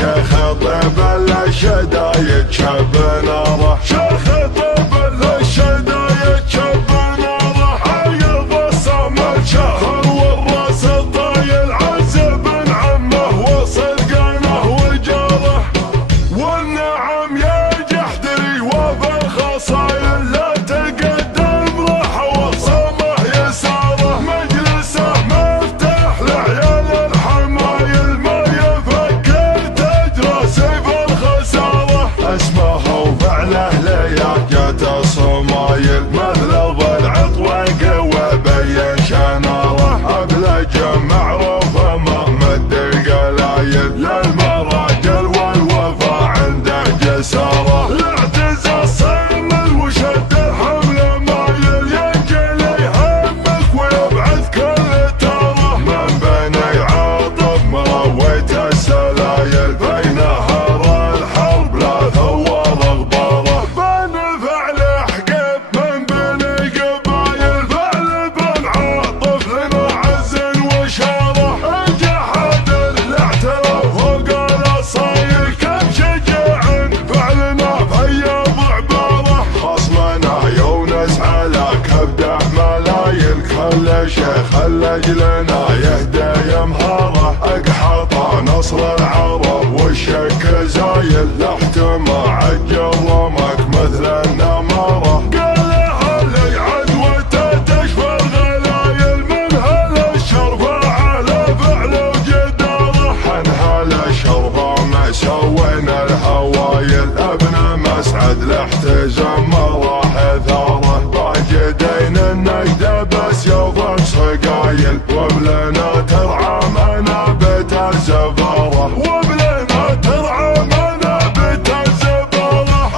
شيخ طيب الشدايد شب ناره، شيخ طيب الشدايد شب ناره، عايل بصم الشهر والراس الطايل عزب عمه وصدقانه وجاره، والنعم يا جحدري وفي الخصايل لا تقدم راح وصمه يساره، مجلسه مفتاح لعيال الحمايل ما يفكر تجرى سيف الخساره، اسمه وفعله لياقة الصمايل مثل ضلع طويق وبين شناره، ابلج معروف ما مد القلايل للمراجل والوفا عنده جساره، الاعتزاز صمل وشد الحمل مايل ينجلي همك ويبعث كل تاره، من بني عاطف مرويت السلايل بين نهر الحرب لا ثور اغباره، بن فعل حقب من بني قبايل فعل بن عاطف لنا عز وشاره، الجحد الاعتراف وقال الصايل كم شجاع فعلنا فيض عباره، خصمنا يونس على كبده ملايل كل شيخ الاجلنا يهدى يمهاره، اقحط نصر العرب والشك زايل لاحتمى عجل رمك مثل النماره، قالها لي عدوته تشفى الغلايل من هالشرفه على فعل وجداره، حنها للشرفه ما سوينا الهوايل ابن مسعد لاحتزام راح ثاره، باجدين النجده بس يوفق صقايل وبلنا ترعى منابت الزفاره، وبلنا ترعى منابت الزفاره،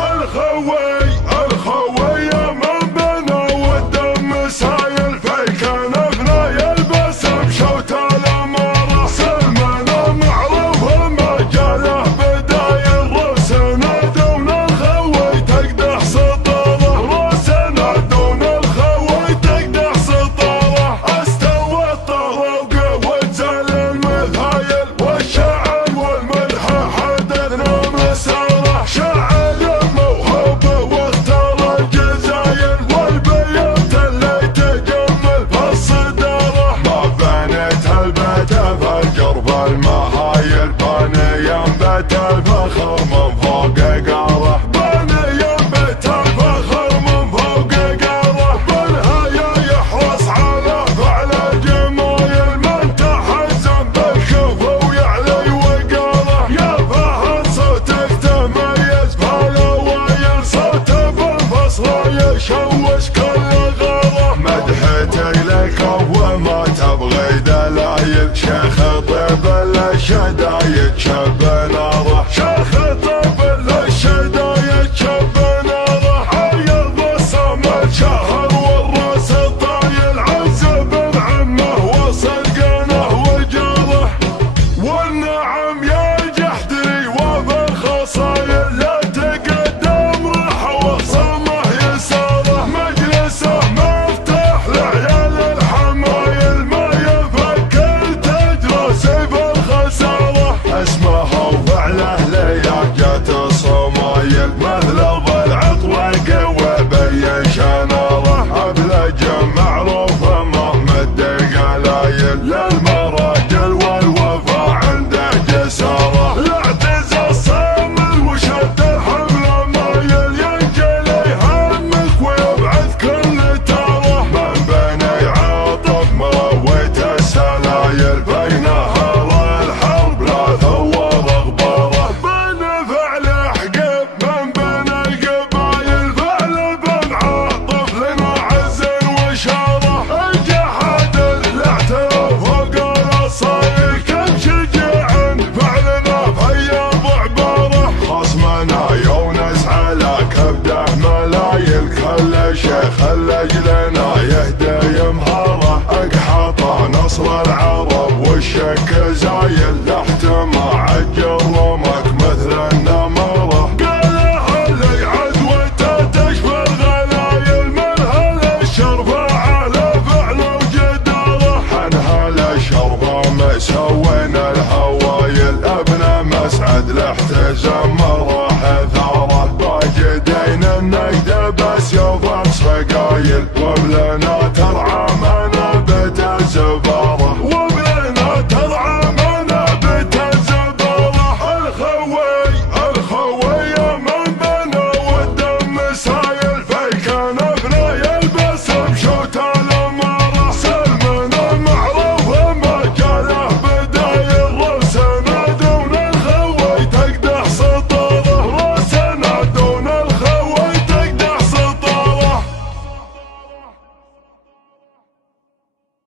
الخوي من بنا والدم سايل في كنفنا يلبس بشوت الاماره، سلمنا معروف مجاله بدايل راسنا دون الخوي تقدح سطاره، راسنا دون الخوي تقدح سطاره، استوى الطرق وتزال المذايل والشعر والمدح حدثنا مساره، شاعر موهوب واختار الجزايل والبيوت اللي تجمل في الصداره، ما بنيت البيت فالقرب المهايل باني ينبت الفخر من فوق قاره، باني ينبت الفخر من فوق قاره، بالهيا يحرص على فعل الجمايل من تحزن بالكفو ويعلي وقاره، يا فهد صوتك تميز بالاوايل صوت بالفصل يشوش كل غاره، مدحتي لك وما تبغي دلايل شيخ طيب الشدايد شبنا